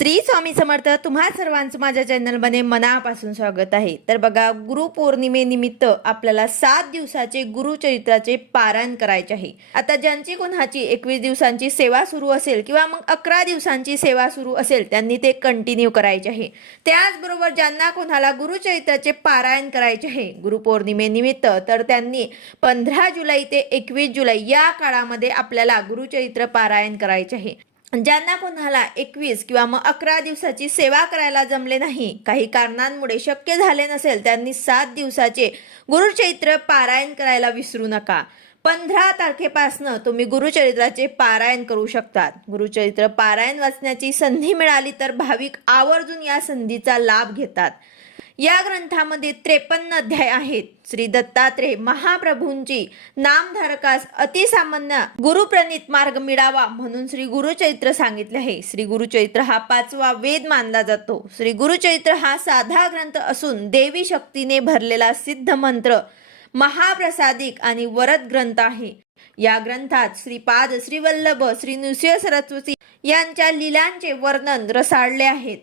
श्री स्वामी समर्थ तुम्हा सर्वांचं माझ्या चॅनलमध्ये मनापासून स्वागत आहे तर बघा पौर्णिमेनिमित्त आपल्याला सात दिवसाचे गुरुचरित्राचे पारायण करायचे आहे आता ज्यांची कोणाची एकवीस दिवसांची सेवा सुरू असेल किंवा मग अकरा दिवसांची सेवा सुरू असेल त्यांनी ते कंटिन्यू करायचे आहे त्याचबरोबर ज्यांना कोणाला गुरुचरित्राचे पारायण करायचे आहे पौर्णिमेनिमित्त तर त्यांनी पंधरा जुलै ते एकवीस जुलै या काळामध्ये आपल्याला गुरुचरित्र पारायण करायचे आहे ज्यांना कोणाला एकवीस किंवा मग अकरा दिवसाची सेवा करायला जमले नाही काही कारणांमुळे शक्य झाले नसेल त्यांनी सात दिवसाचे गुरुचरित्र पारायण करायला विसरू नका पंधरा तारखेपासनं तुम्ही गुरुचरित्राचे पारायण करू शकतात गुरुचरित्र पारायण वाचण्याची संधी मिळाली तर भाविक आवर्जून या संधीचा लाभ घेतात या ग्रंथामध्ये त्रेपन्न अध्याय आहेत श्री दत्तात्रेय महाप्रभूंची नामधारकास अतिसामान्य गुरुप्रणित मार्ग मिळावा म्हणून श्री गुरुचरित्र सांगितले आहे श्री गुरुचरित्र हा पाचवा वेद मानला जातो श्री गुरुचरित्र हा साधा ग्रंथ असून देवी शक्तीने भरलेला सिद्ध मंत्र महाप्रसादिक आणि वरद ग्रंथ आहे या ग्रंथात श्रीपाद श्रीवल्लभ श्री नृसिंह सरस्वती यांच्या लिलांचे वर्णन रसाळले आहेत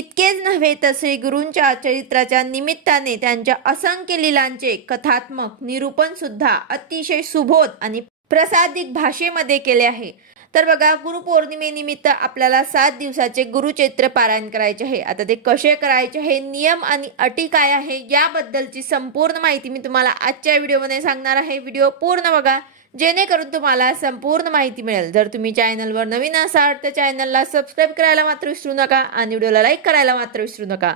इतकेच नव्हे तर श्री गुरूंच्या चरित्राच्या निमित्ताने त्यांच्या असंख्य लिलांचे कथात्मक निरूपण सुद्धा अतिशय सुबोध आणि प्रसादिक भाषेमध्ये केले आहे तर बघा गुरु पौर्णिमेनिमित्त आपल्याला सात दिवसाचे गुरुचैत्र पारायण करायचे आहे आता ते कसे करायचे हे नियम आणि अटी काय आहे याबद्दलची संपूर्ण माहिती मी तुम्हाला आजच्या व्हिडिओमध्ये सांगणार आहे व्हिडिओ पूर्ण बघा जेणेकरून तुम्हाला संपूर्ण माहिती मिळेल जर तुम्ही चॅनलवर नवीन असाल तर चॅनलला सबस्क्राईब करायला मात्र विसरू नका आणि व्हिडिओला लाईक करायला मात्र विसरू नका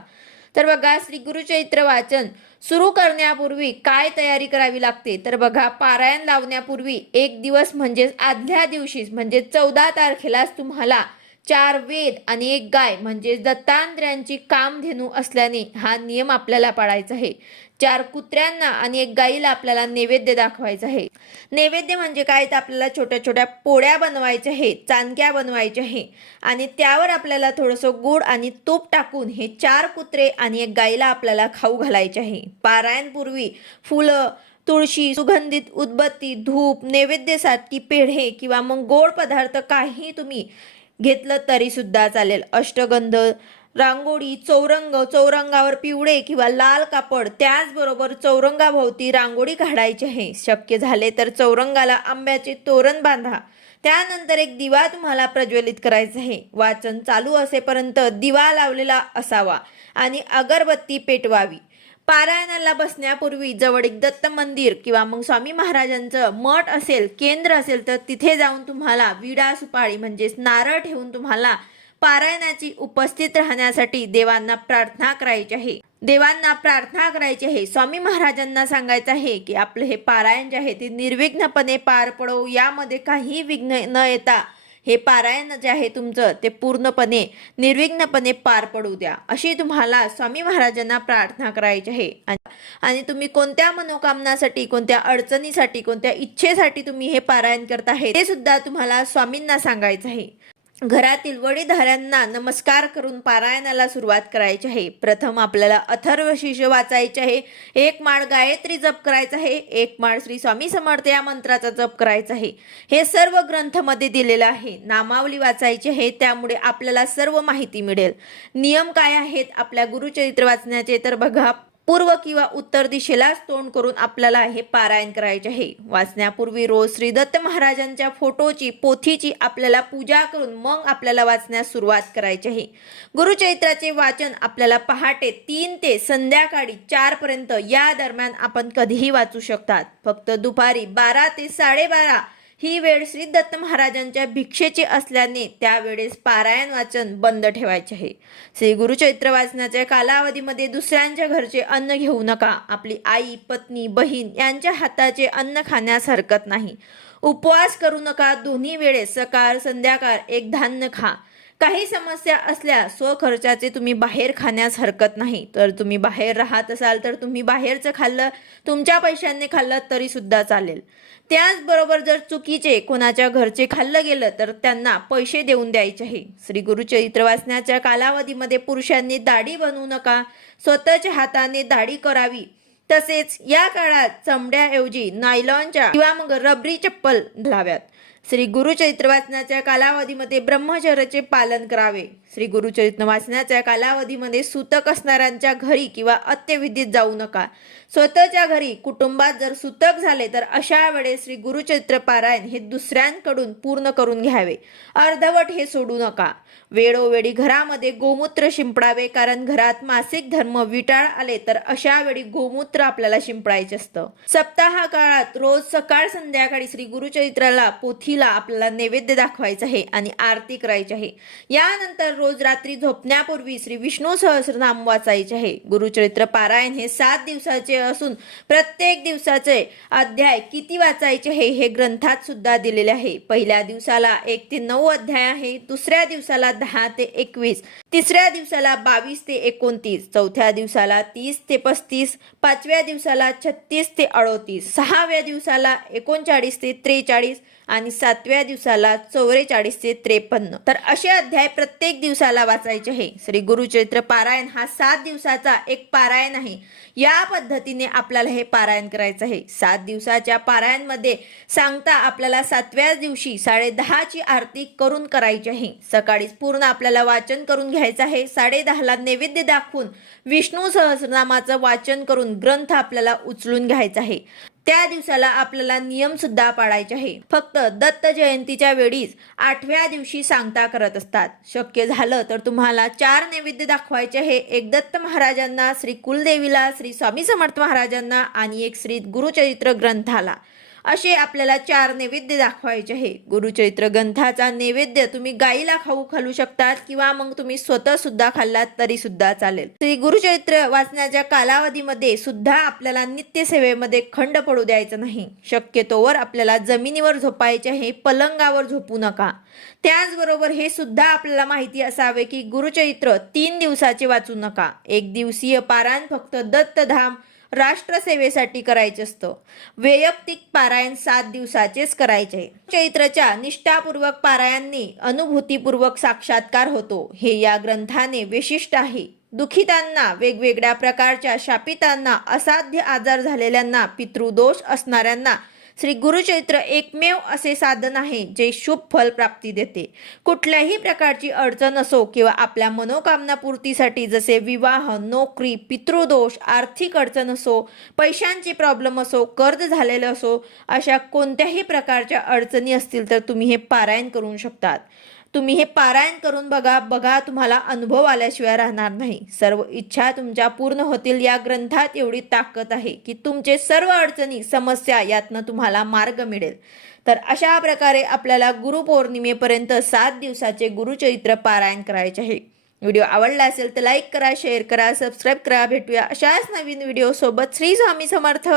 तर बघा श्री गुरुचरित्र वाचन सुरू करण्यापूर्वी काय तयारी करावी लागते तर बघा पारायण लावण्यापूर्वी एक दिवस म्हणजेच आदल्या दिवशी म्हणजे चौदा तारखेलाच तुम्हाला चार वेद आणि एक गाय म्हणजे दत्तांत्र्यांची कामधेनू असल्याने हा नियम आपल्याला पाळायचा आहे चार कुत्र्यांना आणि एक गाईला आपल्याला नैवेद्य दाखवायचं आहे नैवेद्य म्हणजे काय तर आपल्याला छोट्या छोट्या पोळ्या बनवायच्या आहे चांदक्या बनवायच्या आहे आणि त्यावर आपल्याला थोडंसं गोड आणि तूप टाकून हे चार कुत्रे आणि एक गायीला आपल्याला खाऊ घालायचे आहे पारायणपूर्वी फुलं तुळशी सुगंधित उदबत्ती धूप नैवेद्यासाठी पेढे किंवा मग गोड पदार्थ काही तुम्ही घेतलं सुद्धा चालेल अष्टगंध रांगोळी चौरंग चौरंगावर पिवळे किंवा लाल कापड त्याचबरोबर चौरंगाभोवती रांगोळी काढायची आहे शक्य झाले तर चौरंगाला आंब्याचे तोरण बांधा त्यानंतर एक दिवा तुम्हाला प्रज्वलित करायचा आहे वाचन चालू असेपर्यंत दिवा लावलेला असावा आणि अगरबत्ती पेटवावी पारायणाला बसण्यापूर्वी जवळ एक दत्त मंदिर किंवा मग स्वामी महाराजांचं मठ असेल केंद्र असेल तर तिथे जाऊन तुम्हाला विडा सुपाळी म्हणजेच नारळ ठेवून तुम्हाला पारायणाची उपस्थित राहण्यासाठी देवांना प्रार्थना करायची आहे देवांना प्रार्थना करायची आहे स्वामी महाराजांना सांगायचं आहे की आपलं हे पारायण जे आहे ते निर्विघ्नपणे पार पडो यामध्ये काही विघ्न न येता हे पारायण जे आहे तुमचं ते पूर्णपणे निर्विघ्नपणे पार पडू द्या अशी तुम्हाला स्वामी महाराजांना प्रार्थना करायची आहे आणि तुम्ही कोणत्या मनोकामनासाठी कोणत्या अडचणीसाठी कोणत्या इच्छेसाठी तुम्ही हे पारायण करत आहे ते सुद्धा तुम्हाला स्वामींना सांगायचं आहे घरातील वडीधाऱ्यांना नमस्कार करून पारायणाला सुरुवात करायची आहे प्रथम आपल्याला अथर्व वाचायचे आहे एक माळ गायत्री जप करायचा आहे एक माळ श्री स्वामी समर्थ या मंत्राचा जप करायचा आहे हे सर्व मध्ये दिलेलं आहे नामावली वाचायची आहे त्यामुळे आपल्याला सर्व माहिती मिळेल नियम काय आहेत आपल्या गुरुचरित्र वाचण्याचे तर बघा पूर्व किंवा उत्तर दिशेलाच तोंड करून आपल्याला हे पारायण करायचे आहे वाचण्यापूर्वी रोज श्री दत्त महाराजांच्या फोटोची पोथीची आपल्याला पूजा करून मग आपल्याला वाचण्यास सुरुवात करायची आहे गुरुचैत्राचे वाचन आपल्याला पहाटे तीन ते संध्याकाळी चारपर्यंत या दरम्यान आपण कधीही वाचू शकतात फक्त दुपारी बारा ते साडेबारा ही वेळ श्री दत्त महाराजांच्या भिक्षेची असल्याने त्यावेळेस पारायण वाचन बंद ठेवायचे आहे श्री चैत्र वाचनाच्या कालावधीमध्ये दुसऱ्यांच्या घरचे अन्न घेऊ नका आपली आई पत्नी बहीण यांच्या हाताचे अन्न खाण्यास हरकत नाही उपवास करू नका दोन्ही वेळेस सकाळ संध्याकाळ एक धान्य खा काही समस्या असल्या स्वखर्चाचे तुम्ही बाहेर खाण्यास हरकत नाही तर तुम्ही बाहेर राहत असाल तर तुम्ही बाहेरचं खाल्लं तुमच्या पैशांनी खाल्लं तरी सुद्धा चालेल त्याचबरोबर जर चुकीचे कोणाच्या घरचे खाल्लं गेलं तर त्यांना पैसे देऊन द्यायचे आहे श्री गुरुचरित्र वाचण्याच्या कालावधीमध्ये पुरुषांनी दाढी बनवू नका स्वतःच्या हाताने दाढी करावी तसेच या काळात चमड्याऐवजी नायलॉनच्या किंवा मग रबरी चप्पल घालाव्यात श्री चरित्र वाचनाच्या कालावधीमध्ये ब्रह्मचर्याचे पालन करावे श्री गुरुचरित्र वाचण्याच्या कालावधीमध्ये सूतक असणाऱ्यांच्या घरी किंवा अत्यविधीत जाऊ नका स्वतःच्या घरी कुटुंबात जर सुतक झाले तर अशा वेळेस श्री गुरुचरित्र पारायण हे दुसऱ्यांकडून पूर्ण करून घ्यावे अर्धवट हे सोडू नका वेळोवेळी घरामध्ये गोमूत्र शिंपडावे कारण घरात मासिक धर्म विटाळ आले तर अशा वेळी गोमूत्र आपल्याला शिंपडायचे असतं सप्ताह काळात रोज सकाळ संध्याकाळी श्री गुरुचरित्राला पोथीला आपल्याला नैवेद्य दाखवायचं आहे आणि आरती करायची आहे यानंतर रोज रात्री झोपण्यापूर्वी श्री विष्णू सहस्रनाम वाचायचे आहे गुरुचरित्र पारायण हे सात दिवसाचे असून प्रत्येक दिवसाचे अध्याय किती वाचायचे हे हे ग्रंथात सुद्धा दिलेले आहे पहिल्या दिवसाला एक ते नऊ अध्याय आहे दुसऱ्या दिवसाला दहा ते एकवीस तिसऱ्या दिवसाला बावीस ते एकोणतीस चौथ्या दिवसाला तीस ते पस्तीस पाचव्या दिवसाला छत्तीस ते अडोतीस सहाव्या दिवसाला एकोणचाळीस ते त्रेचाळीस आणि सातव्या दिवसाला चौवेचाळीस ते त्रेपन्न तर असे अध्याय प्रत्येक दिवसाला वाचायचे आहे श्री गुरुचरित्र पारायण हा सात दिवसाचा एक पारायण आहे या पद्धतीने आपल्याला हे पारायण करायचं आहे सात दिवसाच्या पारायणमध्ये सांगता आपल्याला सातव्या दिवशी साडे दहाची आरती करून करायची आहे सकाळी पूर्ण आपल्याला वाचन करून घ्यायचं आहे साडे दहाला नैवेद्य दाखवून विष्णू सहस्रनामाचं वाचन करून ग्रंथ आपल्याला उचलून घ्यायचा आहे त्या दिवसाला आपल्याला नियम सुद्धा पाळायचे आहे फक्त दत्त जयंतीच्या वेळीच आठव्या दिवशी सांगता करत असतात शक्य झालं तर तुम्हाला चार नैवेद्य दाखवायचे आहे एक दत्त महाराजांना श्री कुलदेवीला श्री स्वामी समर्थ महाराजांना आणि एक श्री गुरुचरित्र ग्रंथाला असे आपल्याला चार नैवेद्य दाखवायचे आहे गुरुचरित्र ग्रंथाचा नैवेद्य तुम्ही गाईला खाऊ खालू शकतात किंवा मग तुम्ही स्वतः सुद्धा खाल्लात तरी सुद्धा चालेल श्री गुरुचरित्र वाचण्याच्या कालावधीमध्ये सुद्धा आपल्याला नित्यसेवेमध्ये खंड पडू द्यायचा नाही शक्यतोवर आपल्याला जमिनीवर झोपायचे आहे पलंगावर झोपू नका त्याचबरोबर हे सुद्धा आपल्याला माहिती असावे की गुरुचरित्र तीन दिवसाचे वाचू नका एक दिवसीय पारायण फक्त दत्तधाम राष्ट्रसेवेसाठी करायचे असतं वैयक्तिक पारायण सात दिवसाचेच करायचे चैत्रच्या निष्ठापूर्वक पारायणने अनुभूतीपूर्वक साक्षात्कार होतो हे या ग्रंथाने विशिष्ट आहे दुखितांना वेगवेगळ्या प्रकारच्या शापितांना असाध्य आजार झालेल्यांना पितृदोष असणाऱ्यांना श्री गुरुचरित्र एकमेव असे साधन आहे जे शुभ फल प्राप्ती देते कुठल्याही प्रकारची अडचण असो किंवा आपल्या मनोकामना पूर्तीसाठी जसे विवाह नोकरी पितृदोष आर्थिक अडचण असो पैशांची प्रॉब्लेम असो कर्ज झालेलं असो अशा कोणत्याही प्रकारच्या अडचणी असतील तर तुम्ही हे पारायण करू शकतात तुम्ही हे पारायण करून बघा बघा तुम्हाला अनुभव आल्याशिवाय राहणार नाही सर्व इच्छा तुमच्या पूर्ण होतील या ग्रंथात एवढी ताकद आहे की तुमचे सर्व अडचणी समस्या यातनं तुम्हाला मार्ग मिळेल तर अशा प्रकारे आपल्याला गुरुपौर्णिमेपर्यंत सात दिवसाचे गुरुचरित्र पारायण करायचे आहे व्हिडिओ आवडला असेल तर लाईक करा शेअर करा सबस्क्राईब करा भेटूया अशाच नवीन व्हिडिओसोबत श्री स्वामी समर्थ